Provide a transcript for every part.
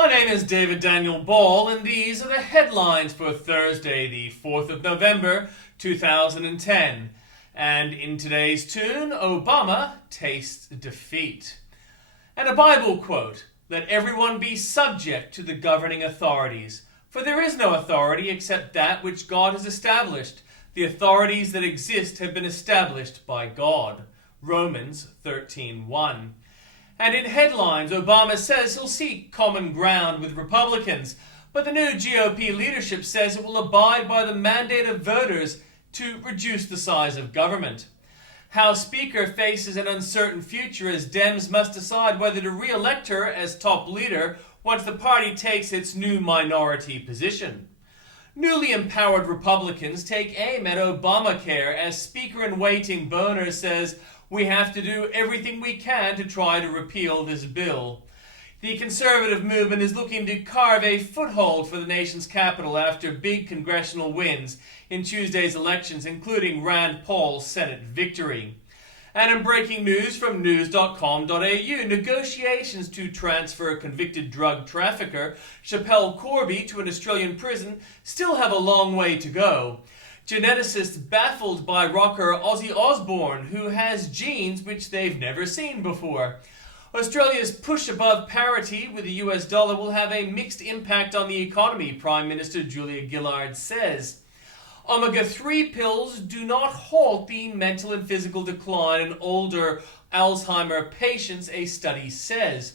My name is David Daniel Ball, and these are the headlines for Thursday, the 4th of November, 2010. And in today's tune, Obama tastes defeat. And a Bible quote, "Let everyone be subject to the governing authorities, for there is no authority except that which God has established. The authorities that exist have been established by God." Romans 13:1. And in headlines, Obama says he'll seek common ground with Republicans, but the new GOP leadership says it will abide by the mandate of voters to reduce the size of government. House Speaker faces an uncertain future as Dems must decide whether to re-elect her as top leader once the party takes its new minority position. Newly empowered Republicans take aim at Obamacare as Speaker-in-waiting Boehner says, "We have to do everything we can to try to repeal this bill." The conservative movement is looking to carve a foothold for the nation's capital after big congressional wins in Tuesday's elections, including Rand Paul's Senate victory. And in breaking news from news.com.au, negotiations to transfer convicted drug trafficker Schapelle Corby to an Australian prison still have a long way to go. Geneticists baffled by rocker Ozzy Osbourne, who has genes which they've never seen before. Australia's push above parity with the US dollar will have a mixed impact on the economy, Prime Minister Julia Gillard says. Omega-3 pills do not halt the mental and physical decline in older Alzheimer patients, a study says.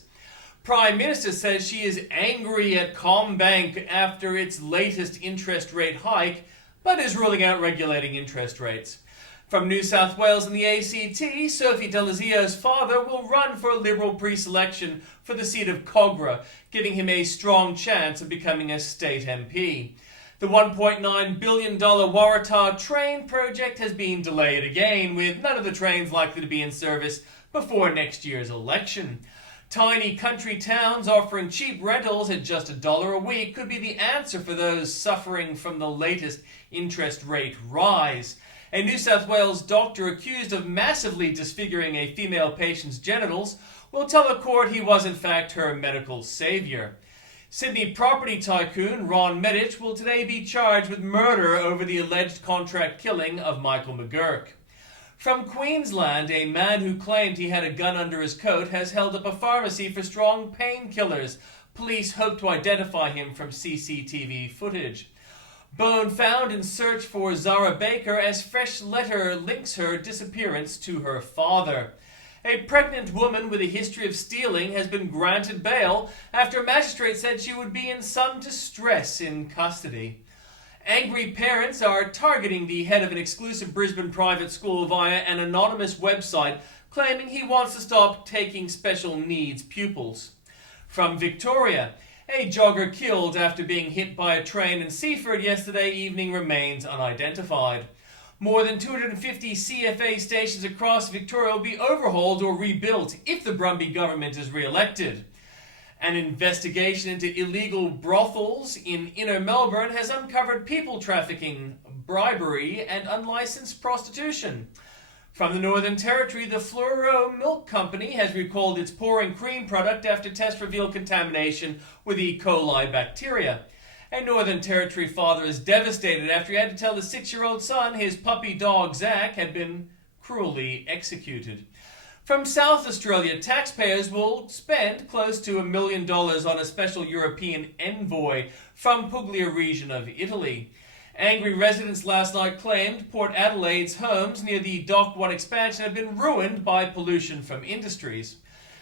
Prime Minister says she is angry at CommBank after its latest interest rate hike, but is ruling out regulating interest rates. From New South Wales and the ACT, Sophie Delazio's father will run for a Liberal pre-selection for the seat of Kogarah, giving him a strong chance of becoming a state MP. The $1.9 billion Waratah train project has been delayed again, with none of the trains likely to be in service before next year's election. Tiny country towns offering cheap rentals at just $1 a week could be the answer for those suffering from the latest interest rate rise. A New South Wales doctor accused of massively disfiguring a female patient's genitals will tell a court he was in fact her medical savior. Sydney property tycoon Ron Medich will today be charged with murder over the alleged contract killing of Michael McGurk. From Queensland, a man who claimed he had a gun under his coat has held up a pharmacy for strong painkillers. Police hope to identify him from CCTV footage. Bone found in search for Zara Baker as fresh letter links her disappearance to her father. A pregnant woman with a history of stealing has been granted bail after a magistrate said she would be in some distress in custody. Angry parents are targeting the head of an exclusive Brisbane private school via an anonymous website, claiming he wants to stop taking special needs pupils. From Victoria, a jogger killed after being hit by a train in Seaford yesterday evening remains unidentified. More than 250 CFA stations across Victoria will be overhauled or rebuilt if the Brumby government is re-elected. An investigation into illegal brothels in inner Melbourne has uncovered people trafficking, bribery, and unlicensed prostitution. From the Northern Territory, the Fluoro Milk Company has recalled its pouring cream product after tests revealed contamination with E. coli bacteria. A Northern Territory father is devastated after he had to tell his 6-year-old son his puppy dog Zach had been cruelly executed. From South Australia, taxpayers will spend close to $1 million on a special European envoy from Puglia region of Italy. Angry residents last night claimed Port Adelaide's homes near the Dock 1 expansion have been ruined by pollution from industries.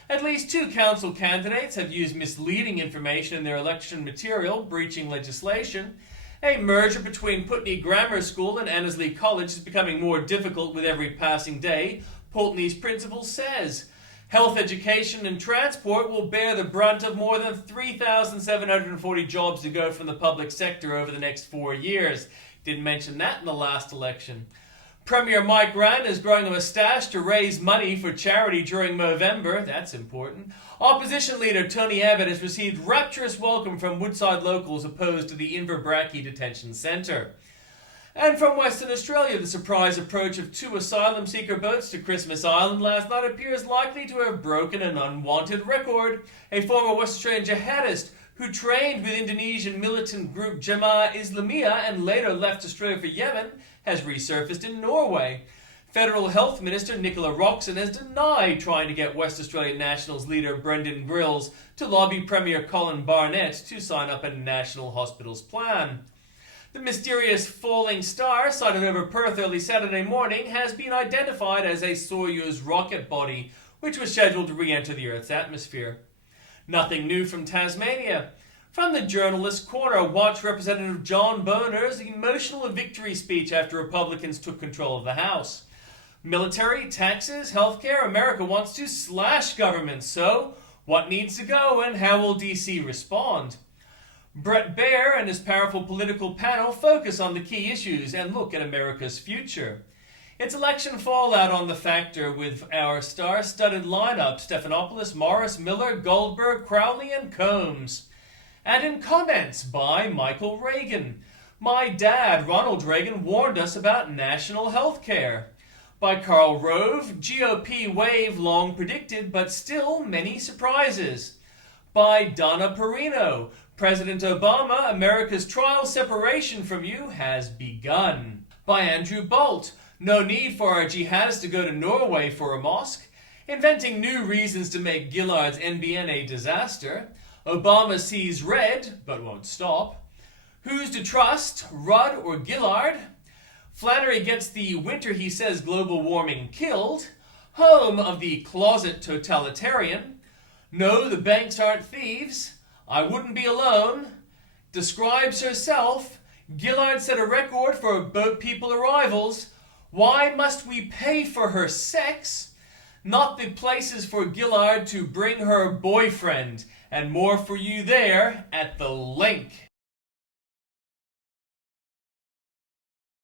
At least 2 council candidates have used misleading information in their election material, breaching legislation. A merger between Putney Grammar School and Annesley College is becoming more difficult with every passing day, Pulteney's principal says. Health education and transport will bear the brunt of more than 3,740 jobs to go from the public sector over the next 4 years. Didn't mention that in the last election. Premier Mike Rann is growing a moustache to raise money for charity during Movember. That's important. Opposition leader Tony Abbott has received rapturous welcome from Woodside locals opposed to the Inverbrackie Detention Centre. And from Western Australia, the surprise approach of 2 asylum seeker boats to Christmas Island last night appears likely to have broken an unwanted record. A former West Australian jihadist who trained with Indonesian militant group Jemaah Islamiyah and later left Australia for Yemen, has resurfaced in Norway. Federal Health Minister Nicola Roxon has denied trying to get West Australian Nationals leader Brendan Grills to lobby Premier Colin Barnett to sign up a National Hospitals plan. The mysterious falling star sighted over Perth early Saturday morning has been identified as a Soyuz rocket body, which was scheduled to re-enter the Earth's atmosphere. Nothing new from Tasmania. From the Journalist Corner, watch Representative John Boehner's emotional victory speech after Republicans took control of the House. Military, taxes, healthcare, America wants to slash government, so what needs to go and how will DC respond? Bret Baier and his powerful political panel focus on the key issues and look at America's future. It's election fallout on The Factor with our star-studded lineup: Stephanopoulos, Morris, Miller, Goldberg, Crowley, and Combs. And in comments by Michael Reagan. My dad, Ronald Reagan, warned us about national health care. By Karl Rove, GOP wave long predicted, but still many surprises. By Donna Perino, President Obama, America's trial separation from you has begun. By Andrew Bolt, no need for our jihadists to go to Norway for a mosque. Inventing new reasons to make Gillard's NBN a disaster. Obama sees red, but won't stop. Who's to trust, Rudd or Gillard? Flannery gets the winter he says global warming killed. Home of the closet totalitarian. No, the banks aren't thieves. I wouldn't be alone. Describes herself. Gillard set a record for boat people arrivals. Why must we pay for her sex? Not the places for Gillard to bring her boyfriend. And more for you there at the link.